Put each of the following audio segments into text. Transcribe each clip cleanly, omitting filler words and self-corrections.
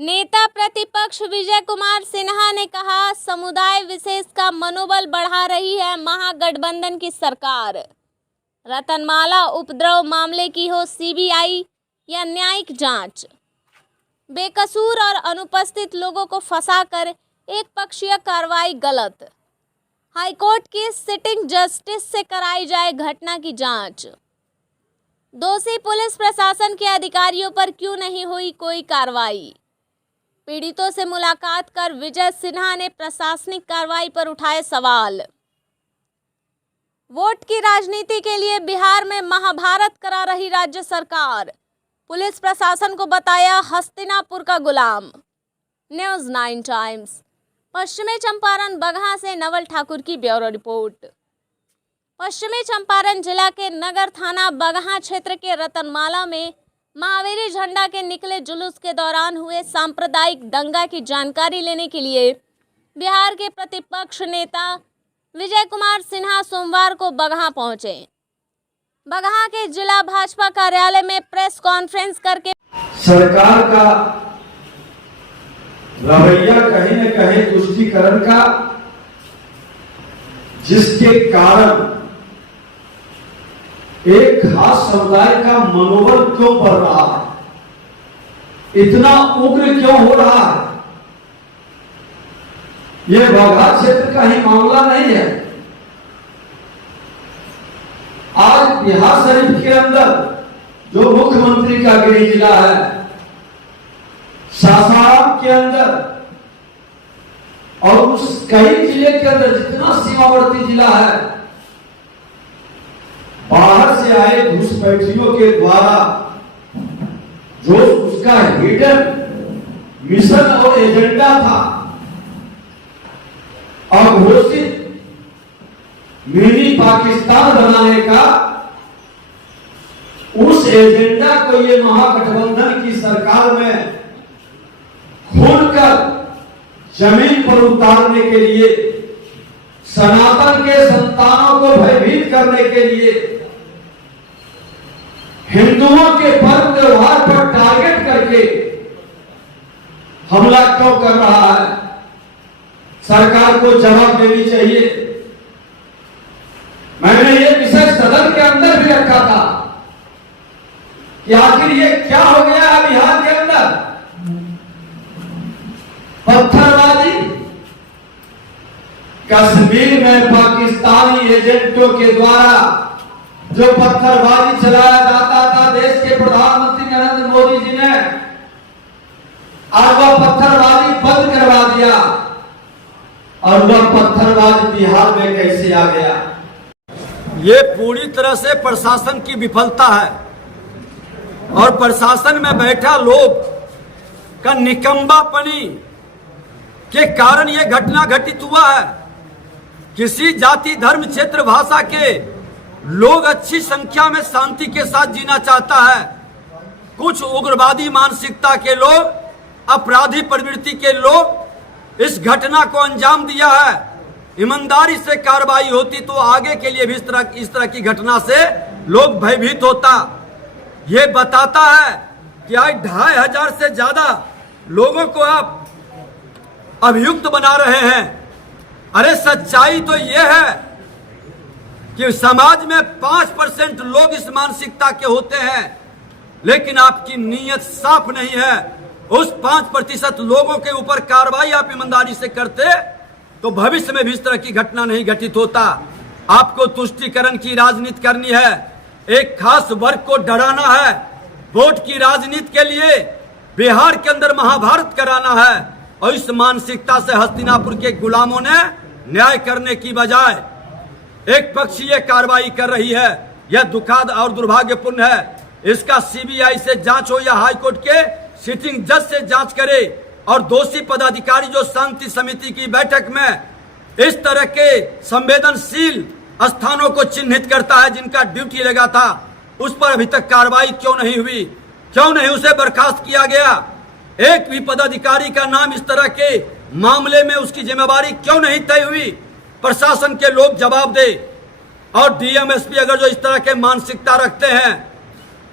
नेता प्रतिपक्ष विजय कुमार सिन्हा ने कहा, समुदाय विशेष का मनोबल बढ़ा रही है महागठबंधन की सरकार। रतनमाला उपद्रव मामले की हो सीबीआई या न्यायिक जांच। बेकसूर और अनुपस्थित लोगों को फंसाकर एक पक्षीय कार्रवाई गलत। हाईकोर्ट की सिटिंग जस्टिस से कराई जाए घटना की जांच। दोषी पुलिस प्रशासन के अधिकारियों पर क्यों नहीं हुई कोई कार्रवाई। पीड़ितों से मुलाकात कर विजय सिन्हा ने प्रशासनिक कार्रवाई पर उठाए सवाल। वोट की राजनीति के लिए बिहार में महाभारत करा रही राज्य सरकार। पुलिस प्रशासन को बताया हस्तिनापुर का गुलाम। News 9 times. पश्चिमी चंपारण बगहा से नवल ठाकुर की ब्यूरो रिपोर्ट। पश्चिमी चंपारण जिला के नगर थाना बगहा क्षेत्र के रतनमाला में महावीरी झंडा के निकले जुलूस के दौरान हुए सांप्रदायिक दंगा की जानकारी लेने के लिए बिहार के प्रतिपक्ष नेता विजय कुमार सिन्हा सोमवार को बगहा पहुंचे। बगहा के जिला भाजपा कार्यालय में प्रेस कॉन्फ्रेंस करके सरकार का रवैया कहीं न कहीं तुष्टीकरण का, जिसके कारण एक खास समुदाय का मनोबल क्यों बढ़ रहा है, इतना उग्र क्यों हो रहा है। यह बगहा क्षेत्र का ही मामला नहीं है। आज बिहार शरीफ के अंदर जो मुख्यमंत्री का गृह जिला है, सासाराम के अंदर और उस कई जिले के अंदर जितना सीमावर्ती जिला है, बाहर से आए घुसपैठियों के द्वारा जो उसका हिडन मिशन और एजेंडा था, अघोषित मिनी पाकिस्तान बनाने का, उस एजेंडा को ये महागठबंधन की सरकार में खोलकर जमीन पर उतारने के लिए, सनातन के संतानों को भयभीत करने के लिए, हिंदुओं के पर्व त्योहार पर टारगेट करके हमला क्यों कर रहा है। सरकार को जवाब देनी चाहिए। मैंने ये विषय सदन के अंदर भी रखा था कि आखिर ये क्या हो गया है बिहार के अंदर। पत्थरबाजी, कश्मीर में पाकिस्तानी एजेंटों के द्वारा जो पत्थरबाजी चलाया जाता था, देश के प्रधानमंत्री नरेंद्र मोदी जी ने आज वह पत्थरबाजी बंद करवा दिया। और वह पत्थरबाजी बिहार में कैसे आ गया। ये पूरी तरह से प्रशासन की विफलता है और प्रशासन में बैठा लोग का निकम्बापनी के कारण यह घटना घटित हुआ है। किसी जाति, धर्म, क्षेत्र, भाषा के लोग अच्छी संख्या में शांति के साथ जीना चाहता है। कुछ उग्रवादी मानसिकता के लोग, अपराधी प्रवृत्ति के लोग इस घटना को अंजाम दिया है। ईमानदारी से कार्रवाई होती तो आगे के लिए भी इस तरह की घटना से लोग भयभीत होता। ये बताता है कि आज 2500 से ज्यादा लोगों को आप अभियुक्त बना रहे हैं। अरे सच्चाई तो ये है कि समाज में 5% लोग इस मानसिकता के होते हैं, लेकिन आपकी नीयत साफ नहीं है। उस 5% लोगों के ऊपर कार्रवाई आप ईमानदारी से करते तो भविष्य में भी इस तरह की घटना नहीं घटित होता। आपको तुष्टीकरण की राजनीति करनी है, एक खास वर्ग को डराना है, वोट की राजनीति के लिए बिहार के अंदर महाभारत कराना है। और इस मानसिकता से हस्तिनापुर के गुलामों ने न्याय करने की बजाय एक पक्षीय कार्रवाई कर रही है। यह दुखद और दुर्भाग्यपूर्ण है। इसका सीबीआई से जांच हो या हाईकोर्ट के सिटिंग जज से जांच करे और दोषी पदाधिकारी जो शांति समिति की बैठक में इस तरह के संवेदनशील स्थानों को चिन्हित करता है, जिनका ड्यूटी लगा था, उस पर अभी तक कार्रवाई क्यों नहीं हुई, क्यों नहीं उसे बर्खास्त किया गया। एक भी पदाधिकारी का नाम इस तरह के मामले में उसकी जिम्मेवारी क्यों नहीं तय हुई। प्रशासन के लोग जवाब दे। और डीएम एसपी अगर जो इस तरह के मानसिकता रखते हैं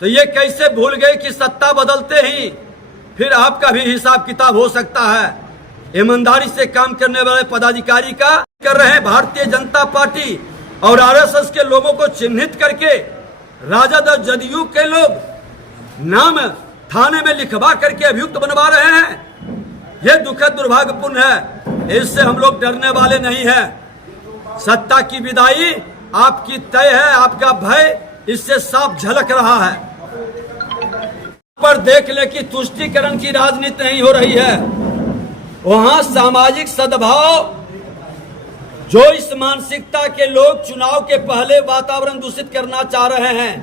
तो ये कैसे भूल गए कि सत्ता बदलते ही फिर आपका भी हिसाब किताब हो सकता है। ईमानदारी से काम करने वाले पदाधिकारी का कर रहे हैं। भारतीय जनता पार्टी और आरएसएस के लोगों को चिन्हित करके राजद और जदयू के लोग नाम थाने में लिखवा करके अभियुक्त बनवा रहे हैं। यह दुखद दुर्भाग्यपूर्ण है। इससे हम लोग डरने वाले नहीं हैं। सत्ता की विदाई आपकी तय है। आपका भय इससे साफ झलक रहा है। पर देख ले कि तुष्टीकरण की राजनीति नहीं हो रही है। वहां सामाजिक सद्भाव, जो इस मानसिकता के लोग चुनाव के पहले वातावरण दूषित करना चाह रहे हैं,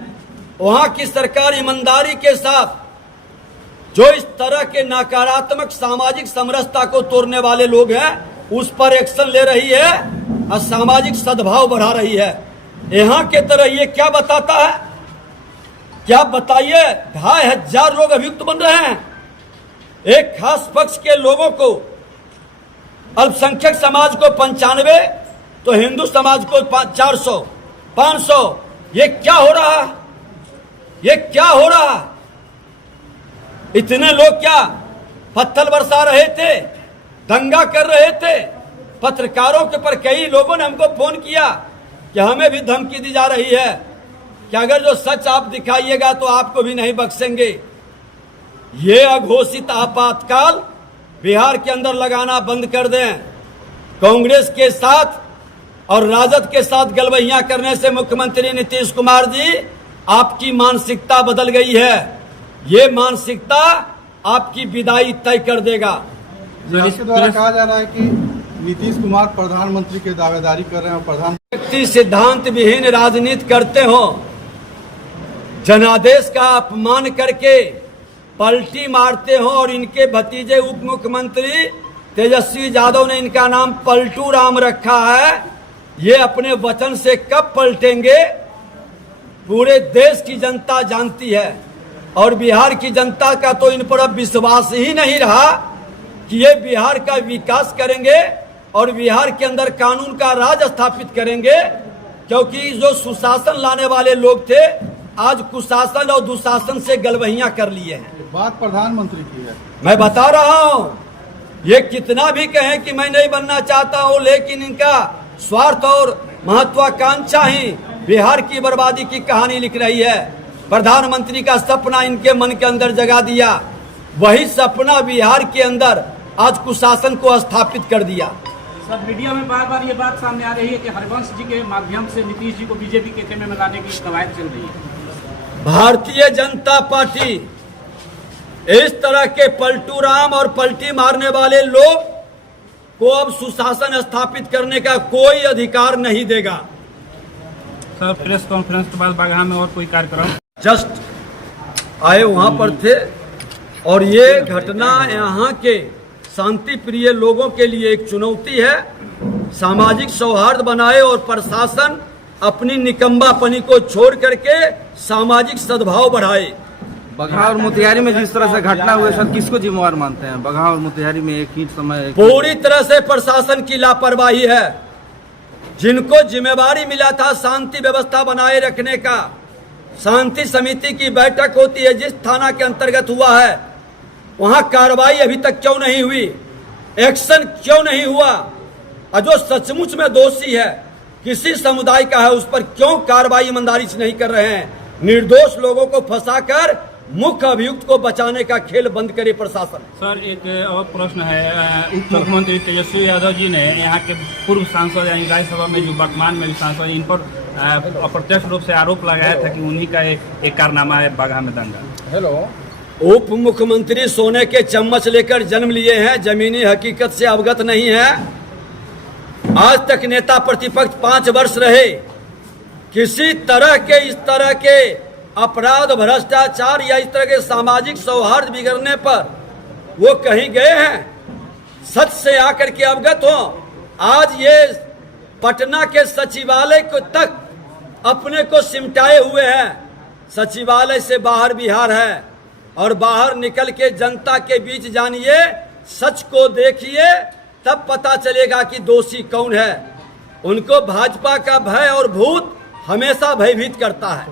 वहां की सरकार ईमानदारी के साथ जो इस तरह के नकारात्मक सामाजिक समरसता को तोड़ने वाले लोग हैं उस पर एक्शन ले रही है और सामाजिक सद्भाव बढ़ा रही है। यहाँ के तरह ये क्या बताता है? क्या बताइए, 2500 लोग अभियुक्त बन रहे हैं। एक खास पक्ष के लोगों को, अल्पसंख्यक समाज को 95, तो हिंदू समाज को 400, 500। ये क्या हो रहा है? ये क्या हो रहा है? इतने लोग क्या पत्थर बरसा रहे थे, दंगा कर रहे थे? पत्रकारों के पर कई लोगों ने हमको फोन किया कि हमें भी धमकी दी जा रही है कि अगर जो सच आप दिखाइएगा तो आपको भी नहीं बख्शेंगे। ये अघोषित आपातकाल बिहार के अंदर लगाना बंद कर दें। कांग्रेस के साथ और राजद के साथ गलबैया करने से मुख्यमंत्री नीतीश कुमार जी, आपकी मानसिकता बदल गई है। ये मानसिकता आपकी विदाई तय कर देगा। इसके द्वारा कहा जा रहा है कि नीतीश कुमार प्रधानमंत्री के दावेदारी कर रहे हैं और प्रधान व्यक्ति सिद्धांत विहीन राजनीति करते हो, जनादेश का अपमान करके पलटी मारते हो और इनके भतीजे उप मुख्यमंत्री तेजस्वी यादव ने इनका नाम पलटू राम रखा है। ये अपने वचन से कब पलटेंगे पूरे देश की जनता जानती है और बिहार की जनता का तो इन पर अब विश्वास ही नहीं रहा कि ये बिहार का विकास करेंगे और बिहार के अंदर कानून का राज स्थापित करेंगे, क्योंकि जो सुशासन लाने वाले लोग थे आज कुशासन और दुशासन से गलबहियां कर लिए हैं। बात प्रधानमंत्री की है। मैं बता रहा हूं, ये कितना भी कहें कि मैं नहीं बनना चाहता हूं, लेकिन इनका स्वार्थ और महत्वाकांक्षा ही बिहार की बर्बादी की कहानी लिख रही है। प्रधानमंत्री का सपना इनके मन के अंदर जगा दिया, वही सपना बिहार के अंदर आज कुशासन को स्थापित कर दिया। सर, मीडिया में बार बार ये बात सामने आ रही है कि हरिवंश जी के माध्यम से नीतीश जी को बीजेपी के खेमे में लाने की कवायद चल रही है। भारतीय जनता पार्टी इस तरह के पलटू राम और पलटी मारने वाले लोग को अब सुशासन स्थापित करने का कोई अधिकार नहीं देगा। सर, प्रेस कॉन्फ्रेंस के बाद बागहा में और कोई कार्यक्रम जस्ट आए वहां पर थे और ये घटना यहाँ के शांति प्रिय लोगों के लिए एक चुनौती है। सामाजिक सौहार्द बनाए और प्रशासन अपनी निकम्बापनी को छोड़ करके सामाजिक सद्भाव बढ़ाए। बगहा और मोतिहारी में जिस तरह से घटना हुई, सर किसको जिम्मेवार मानते हैं? बगहा और मोतिहारी में एक ही समय पूरी तरह से प्रशासन की लापरवाही है। जिनको जिम्मेवारी मिला था शांति व्यवस्था बनाए रखने का, शांति समिति की बैठक होती है जिस थाना के अंतर्गत हुआ है, वहां कार्रवाई अभी तक क्यों नहीं हुई? एक्शन क्यों नहीं हुआ? और जो सचमुच में दोषी है, किसी समुदाय का है, उस पर क्यों कार्रवाई ईमानदारी से नहीं कर रहे हैं? निर्दोष लोगों को फंसाकर मुख्य अभियुक्त को बचाने का खेल बंद करे प्रशासन। सर, एक और प्रश्न है। मुख्यमंत्री तेजस्वी यादव जी ने यहाँ के पूर्व सांसद यानी राज्यसभा में जो वर्तमान में सांसद, इन पर अप्रत्यक्ष रूप से आरोप लगाया था कि उन्हीं का एक कारनामा है बागहा में दंगा। उप मुख्यमंत्री सोने के चम्मच लेकर जन्म लिए हैं, जमीनी हकीकत से अवगत नहीं है। आज तक नेता प्रतिपक्ष 5 वर्ष रहे, किसी तरह के इस तरह के अपराध, भ्रष्टाचार या इस तरह के सामाजिक सौहार्द बिगड़ने पर वो कहीं गए हैं? सच से आकर के अवगत हो। आज ये पटना के सचिवालय को तक अपने को सिमटाए हुए हैं। सचिवालय से बाहर बिहार है और बाहर निकल के जनता के बीच जानिए, सच को देखिए, तब पता चलेगा कि दोषी कौन है। उनको भाजपा का भय और भूत हमेशा भयभीत करता है।